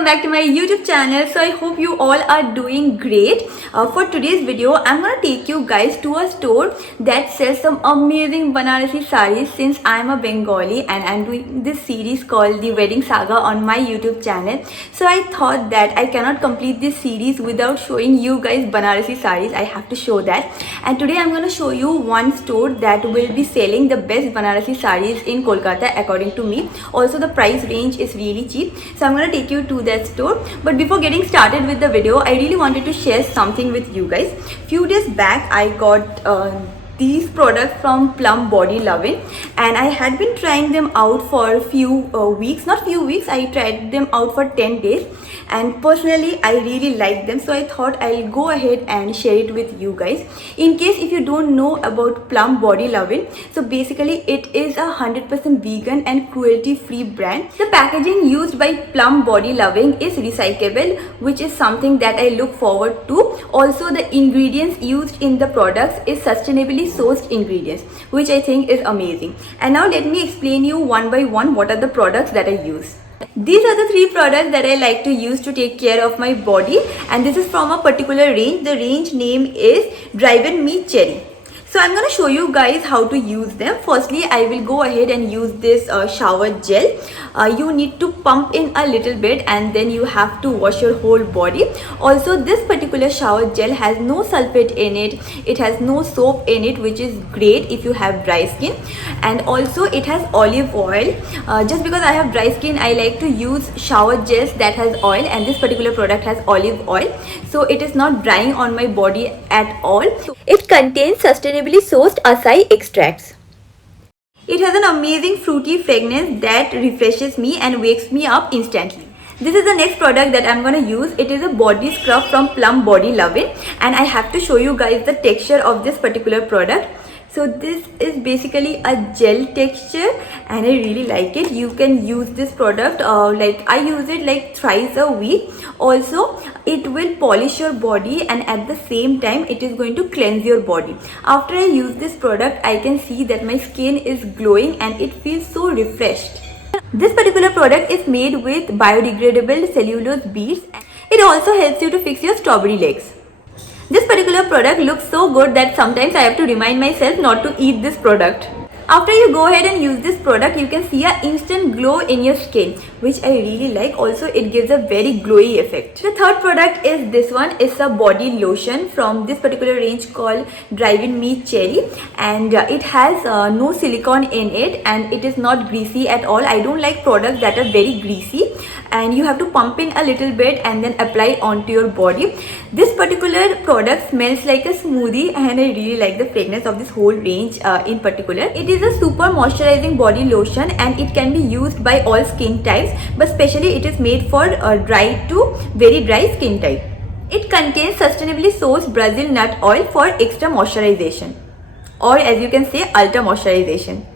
welcome back to my YouTube channel. So I hope you all are doing great. For today's video, I'm gonna take you guys to a store that sells some amazing Banarasi sarees, since I'm a Bengali and I'm doing this series called The Wedding Saga on my YouTube channel. So I thought that I cannot complete this series without showing you guys Banarasi sarees. I have to show that. And today I'm gonna show you one store that will be selling the best Banarasi sarees in Kolkata according to me. Also the price range is really cheap. So I'm gonna take you to that store. But before getting started with the video, I really wanted to share something with you guys. Few days back I got these products from Plum Body Lovin', and I had been trying them out for a few weeks, not few weeks, I tried them out for 10 days, and personally I really liked them, so I thought I'll go ahead and share it with you guys. In case if you don't know about Plum Body Lovin', so basically it is a 100% vegan and cruelty free brand. The packaging used by Plum Body Lovin' is recyclable, which is something that I look forward to. Also the ingredients used in the products is sustainably sourced ingredients, which I think is amazing. And now let me explain you one by one what are the products that I use. These are the 3 products that I like to use to take care of my body, and this is from a particular range. The range name is Driven Me Cherry. So I'm going to show you guys how to use them. Firstly, I will go ahead and use this shower gel. You need to pump in a little bit and then you have to wash your whole body. Also, this particular shower gel has no sulfate in it. It has no soap in it, which is great if you have dry skin. And also it has olive oil. Just because I have dry skin, I like to use shower gels that has oil, and this particular product has olive oil. So it is not drying on my body at all. It contains sustainable sourced acai extracts. It has an amazing fruity fragrance that refreshes me and wakes me up instantly. This is the next product that I'm going to use. It is a body scrub from Plum Body Lovin', and I have to show you guys the texture of this particular product. So this is basically a gel texture and I really like it. You can use this product like I use it like thrice a week. Also it will polish your body and at the same time it is going to cleanse your body. After I use this product, I can see that my skin is glowing and it feels so refreshed. This particular product is made with biodegradable cellulose beads. It also helps you to fix your strawberry legs. This particular product looks so good that sometimes I have to remind myself not to eat this product. After you go ahead and use this product, you can see an instant glow in your skin, which I really like. Also, it gives a very glowy effect. The third product is this one. It's a body lotion from this particular range called Driven Me Cherry, and it has no silicone in it and it is not greasy at all. I don't like products that are very greasy, and you have to pump in a little bit and then apply it onto your body. This particular product smells like a smoothie and I really like the fragrance of this whole range in particular. It is a super moisturizing body lotion and it can be used by all skin types, but especially it is made for dry to very dry skin type. It contains sustainably sourced Brazil nut oil for extra moisturization, or as you can say, ultra moisturization.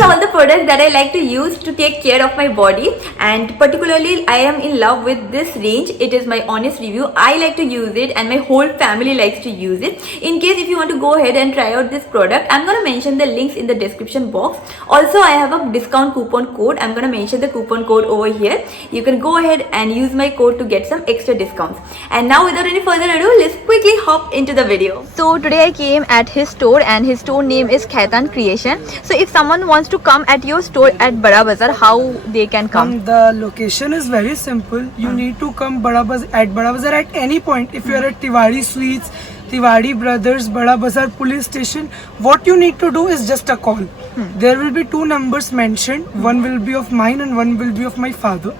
All the products that I like to use to take care of my body, and particularly I am in love with this range. It is my honest review. I like to use it and my whole family likes to use it. In case if you want to go ahead and try out this product, I'm going to mention the links in the description box. Also I have a discount coupon code. I'm going to mention the coupon code over here. You can go ahead and use my code to get some extra discounts. And now without any further ado, let's quickly hop into the video. So today I came at his store and his store name is Khaitan Creation. So if someone wants to come at your store at Bada Bazaar, how they can come? The location is very simple. You need to come Bada Bazaar at any point. If you are at Tiwari Sweets, Tiwari Brothers, Bada Bazaar Police Station, what you need to do is just a call. There will be 2 numbers mentioned. One will be of mine and one will be of my father.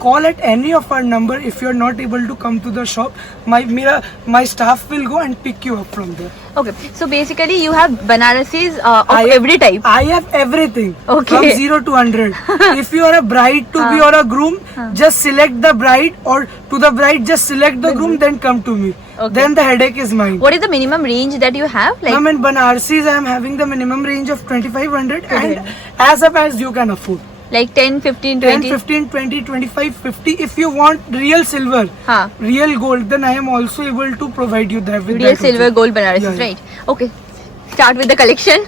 Call at any of our number. If you are not able to come to the shop, my staff will go and pick you up from there. Okay, so basically you have Banarasis of every type. I have everything. Okay. From 0 to 100. If you are a bride to be or a groom, just select the bride, or to the bride just select the groom, then come to me. Okay. Then the headache is mine. What is the minimum range that you have? Like, Ma'am, in Banarsis I am having the minimum range of 2500 and as up as you can afford. like 10, 15, 10, 20? 15, 20, 25, 50. If you want real silver, real gold, then I am also able to provide you that with Real that silver also. gold Banarasis, Yeah, yeah. right? Okay, start with the collection.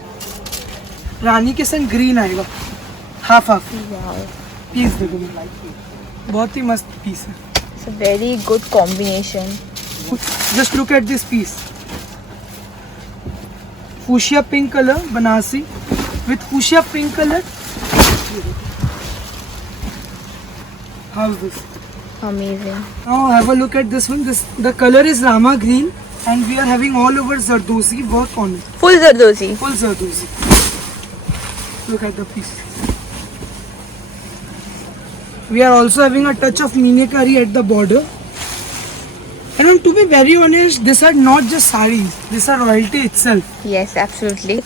रानी के संग green आएगा, half half piece देखो, बहुत ही मस्त piece है. It's a very good combination. Just look at this piece. Fuchsia pink color, Banasi with fuchsia pink color. How's this? Amazing. Now have a look at this one. The color is Rama green, and we are having all over Zardozi work on it. Full Zardozi. Full Zardozi. Look at the piece. We are also having a touch of miniakari at the border. And to be very honest, these are not just sarees. These are royalty itself. Yes, absolutely.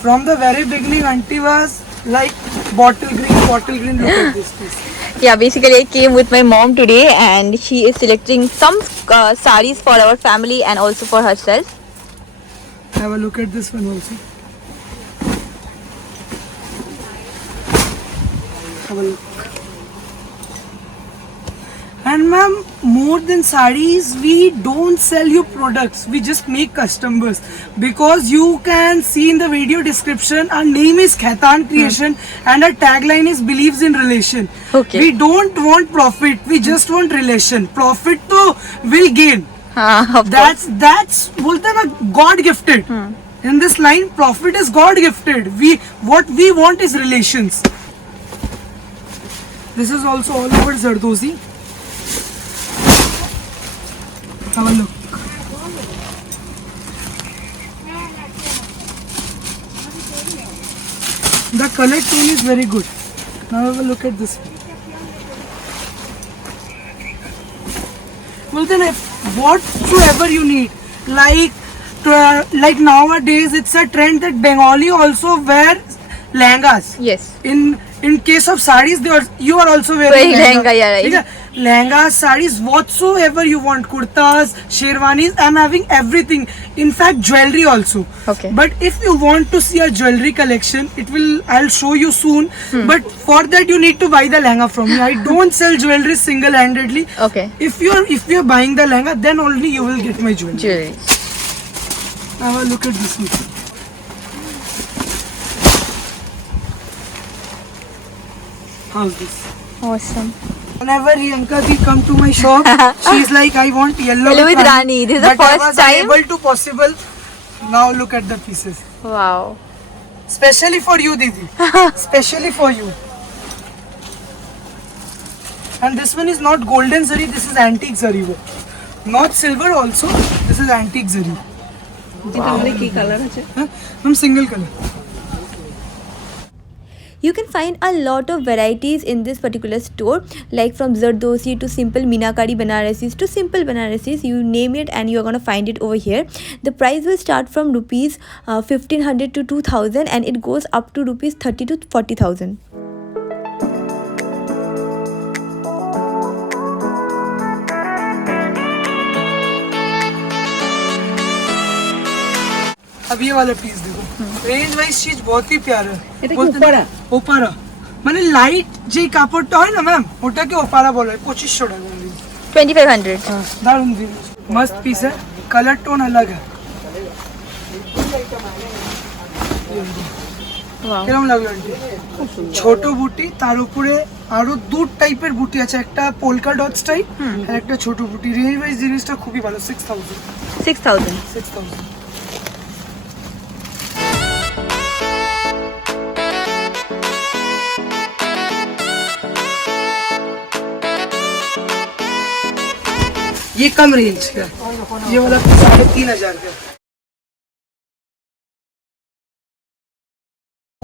From the very beginning, auntie was like bottle green. Look at this piece. Yeah, basically I came with my mom today and she is selecting some sarees for our family and also for herself. Have a look at this one also. Have a look. And ma'am, more than sarees, we don't sell you products. We just make customers. Because you can see in the video description, our name is Khaitan Creation and our tagline is believes in relation. Okay. We don't want profit. We just want relation. Profit to will gain. Of That's बोलते हैं ना, God gifted. In this line, profit is God gifted. What we want is relations. This is also all over Zardozi. Have a look. The color tone is very good. Now have a look at this one. Well then, whatsoever you need, like nowadays, it's a trend that Bengali also wear lehengas. Yes. In case of sarees, you are also wearing Wearing lehenga, yeah, right. ठीक है? Lehengas, sarees, whatsoever you want, kurtas, sherwanis, I'm having everything. In fact, jewelry also. Okay. But if you want to see a jewelry collection, I'll show you soon. But for that, you need to buy the lehenga from me. I don't sell jewelry single-handedly. Okay. If you're buying the lehenga, then only you will get my jewelry. Jewelry. Have a look at this one. How's this? Awesome. Whenever Riyanka ji come to my shop, she's like, I want yellow With Rani. This is the but I first was time. unable to possible. Now look at the pieces. Wow. Especially for you, Didi. Especially for you. And this one is not golden zari, this is antique zari work. Not silver also, this is antique zari. Wow. Single color. You can find a lot of varieties in this particular store, like from Zardozi to simple Meenakari Banarasis to simple Banarasis, you name it and you're gonna find it over here. The price will start from rupees 1500 to 2000 and it goes up to rupees 30 to 40,000. अब ये वाला piece देखो, range wise चीज बहुत ही प्यारा है। ओपारा মানে light যে কাপড়টা হয় না ম্যাম, ওটাকে ওপারা বলা হয়। 2500 টাকা 2500. দারুন জিনিস, मस्त পিস है, কালার টোন अलग है। কেমন লাগলো আন্টি? ছোট বুটি, তার উপরে আরো দু টাইপের বুটি আছে, একটা পোলকা ডট টাইপ আর একটা ছোট বুটি। রেঞ্জ ওয়াইজ জিনিসটা খুবই ভালো। 6000। ये कम रेंज का, ये वाला 3500 का।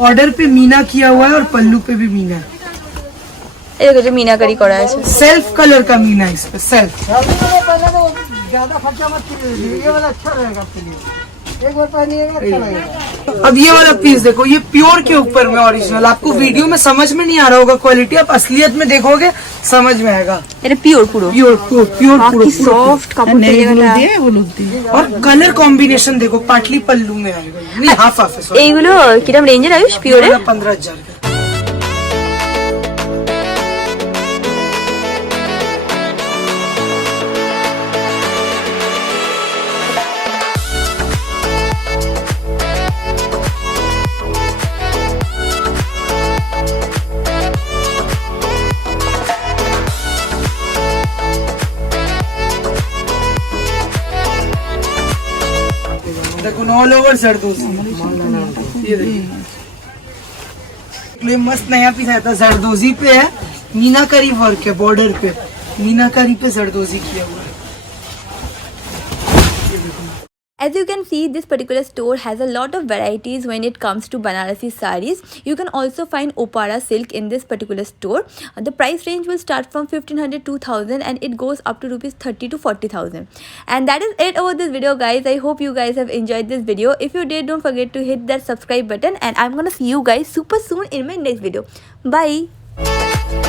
ऑर्डर पे मीना किया हुआ है और पल्लू पे भी मीना है। ये जो मीनाकारी करा है सेल्फ कलर का मीना है इस पे, सेल्फ। ज्यादा खर्चा मत कीजिए, ये वाला अच्छा रहेगा आपके लिए। एक बार पहनिएगा अच्छा लगेगा। अब ये वाला पीस देखो, ये प्योर के ऊपर में ओरिजिनल। आपको वीडियो में समझ में नहीं आ रहा होगा क्वालिटी, आप असलियत में देखोगे समझ में आएगा। এটা পিওর পুরো प्योर সফট কাপড় জায়গাটা। और कलर कॉम्बिनेशन देखो, पाटली पल्लू में आएगा, नहीं हाफ हाफ है। sorry। এইগুলো কিরকম রেঞ্জের আয়ুষ পিওরে? 15,000 का। on all over Zardozi. ये देखिए, ये मस्त नया पीस आया था, जरदोजी पे है, मीनाकारी वर्क है, बॉर्डर पे मीनाकारी पे जरदोजी किया हुआ है। As you can see, this particular store has a lot of varieties when it comes to Banarasi sarees. You can also find Opara silk in this particular store. The price range will start from 1500 to 2000 and it goes up to rupees 30 to 40,000. And that is it over this video, guys. I hope you guys have enjoyed this video. If you did, don't forget to hit that subscribe button and I'm gonna see you guys super soon in my next video. Bye.